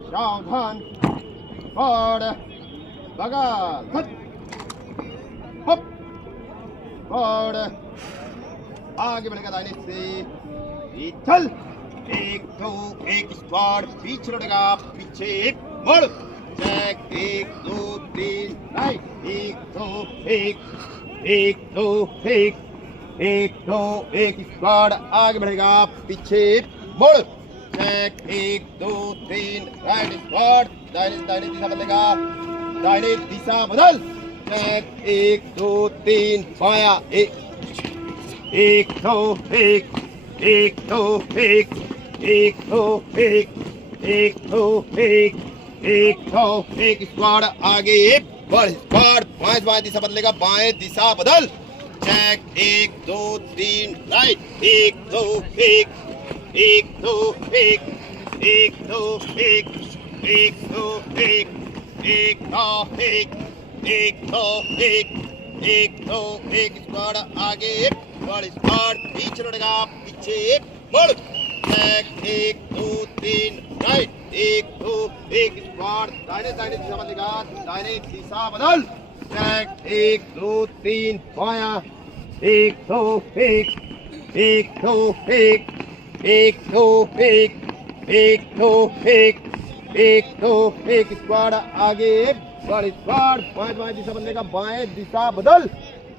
सावधान और बगा धत हप और आगे बढ़ेगा दाहिने से ये चल एक दो एक स्क्वाड पीछे लड़ेगा पीछे मुड़ चेक एक दो तीन राइट एक दो एक स्क्वाड आगे बढ़ेगा पीछे मुड़ चेक एक दो तीन राइट स्क्वाड दाहिने दाहिने दिशा बदलेगा दाहिने दिशा बदल चेक एक दो तीन बाया एक दो एक स्क्वाड आगे बढ़ स्क्वाड पांच बाएं दिशा बदलेगा बाएं दिशा बदल चेक एक दो तीन राइट एक दो एक स्क्वाड आगे बढ़ स्क्वाड पीछे लड़ेगा पीछे बढ़ चेक एक दो तीन राइट एक स्क्वाड दाहिने दाहिने दिशा बदलेगा दाहिने दिशा बदल चेक एक दो तीन बाया एक दो एक स्क्वाड आगे बढ़ स्क्वाड पांच बाएं दिशा बदलेगा बाएं दिशा बदल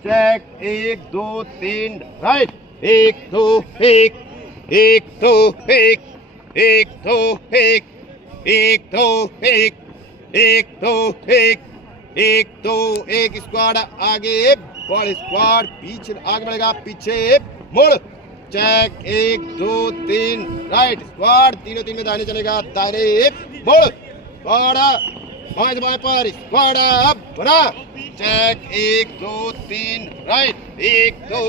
चेक एक दो तीन राइट एक दो एक स्क्वाड आगे बढ़ स्क्वाड पीछे आगे बढ़ेगा पीछे मुड़ चेक एक दो तीन राइट स्क्वाड तीनों तीन में दाहिने चलेगा दाहिने मुड़ स्क्वाड पांच बाएं पर स्क्वाड बना चेक एक दो तीन राइट एक दो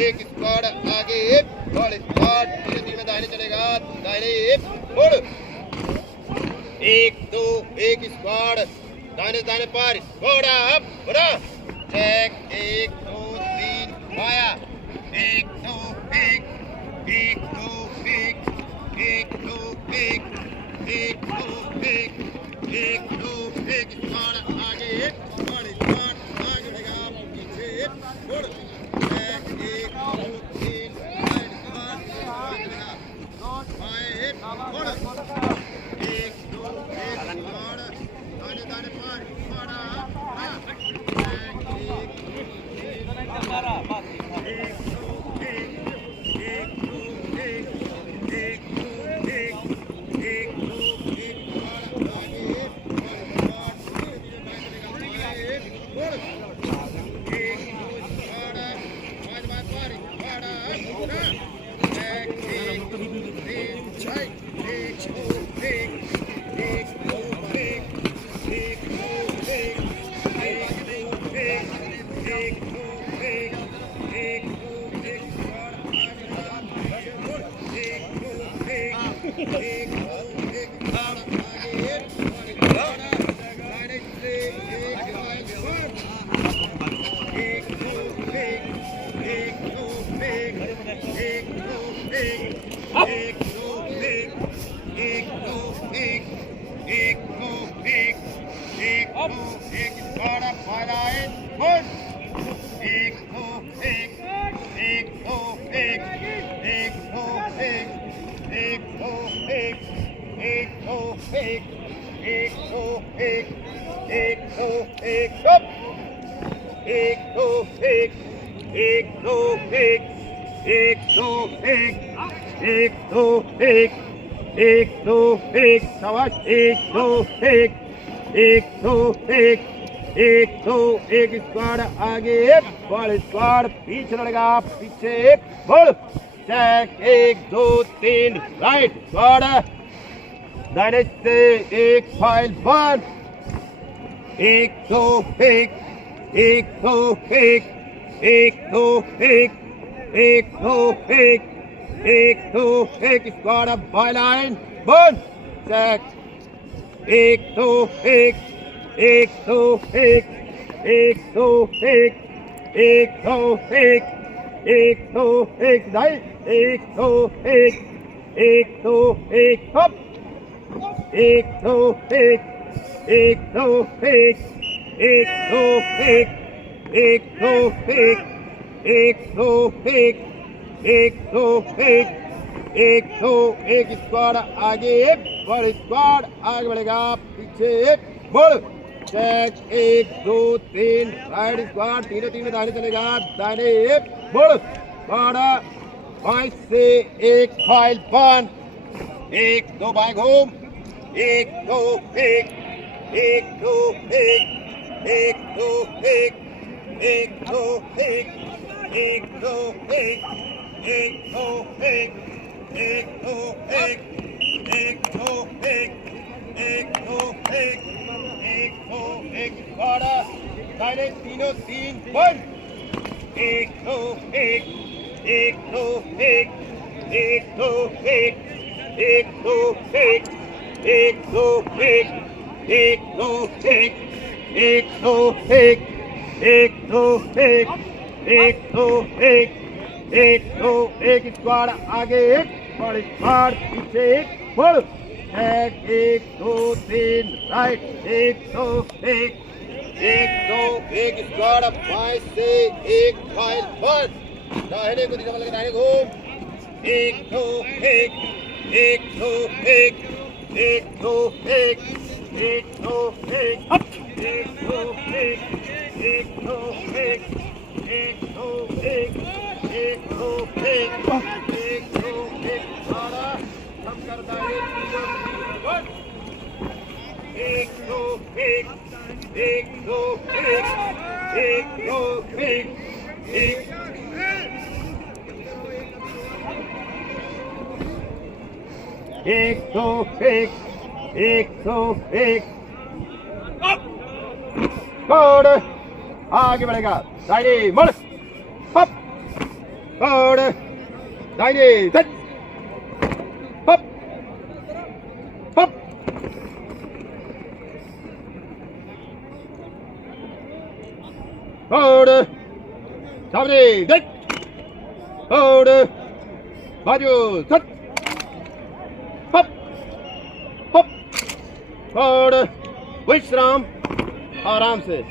एक स्क्वाड आगे बढ़ स्क्वाड तीनों तीन में दाहिने चलेगा दाहिने मुड़ एक दो एक स्क्वाड दाहिने दाहिने पर स्क्वाड बना चेक एक दो तीन बाया एक दो एक स्क्वाड आगे बढ़ स्क्वाड आगे बढ़ेगा पीछे मुड़ चेक एक दो तीन राइट स्क्वाड मुड़ एक दो एक स्क्वाड दाहिने दाहिने पर स्क्वाड एक स्क्वाड आगे बढ़ स्क्वाड पीछे लड़ेगा पीछे मुड़ चेक एक दो तीन राइट स्क्वाड दाहिने से एक फाइल बंद एक दो एक स्क्वाड बाय लाइन बंद चेक एक दो एक एक दो एक दाई, एक दो एक, एक दो एक हप, एक दो एक, एक दो एक, एक दो एक, एक दो एक, एक दो एक, एक दो एक, एक दो एक। स्क्वाड आगे बढ़, स्क्वाड आगे बढ़ेगा, पीछे बढ़। चेक, एक दो तीन, राइट स्क्वाड, तीनों तीन में दाहिने चलेगा, दाहिने बढ़, बाड़ा बाईं से एक फाइल बंद, एक दो बाएं घूम, एक दो एक, एक दो एक, एक दो एक, एक दो एक, एक दो एक, एक दो एक, एक दो एक, एक दो एक, एक दो एक, एक दो एक, बाड़ा दाहिने तीनों तीन बंद, एक दो एक, एक दो एक, एक दो एक, एक दो एक, एक दो एक, एक दो एक, एक दो एक, एक दो एक, एक दो एक, एक दो एक। स्क्वाड आगे बढ़, स्क्वाड पीछे बढ़। चेक, एक दो तीन, राइट, एक दो एक, एक दो एक। स्क्वाड बाएं से एक फाइल बंद, दाहिने को दिशा में दाहिने घूम, एक दो एक, एक दो एक, एक दो एक, एक दो एक, एक दो एक, एक दो एक, एक दो एक, एक दो एक, एक दो एक। बाड़ा सब कर दाहिने तीनों तीन बंद, एक दो एक, एक दो एक, एक दो एक, एक एक दो एक, एक दो एक। कोड आगे बढ़ेगा, दाहिने मड़, पप, कोड दाहिने धट, पप, पप, कोड सामने धट, कोड बाजू धट, पप, पप, और विश्राम, आराम से।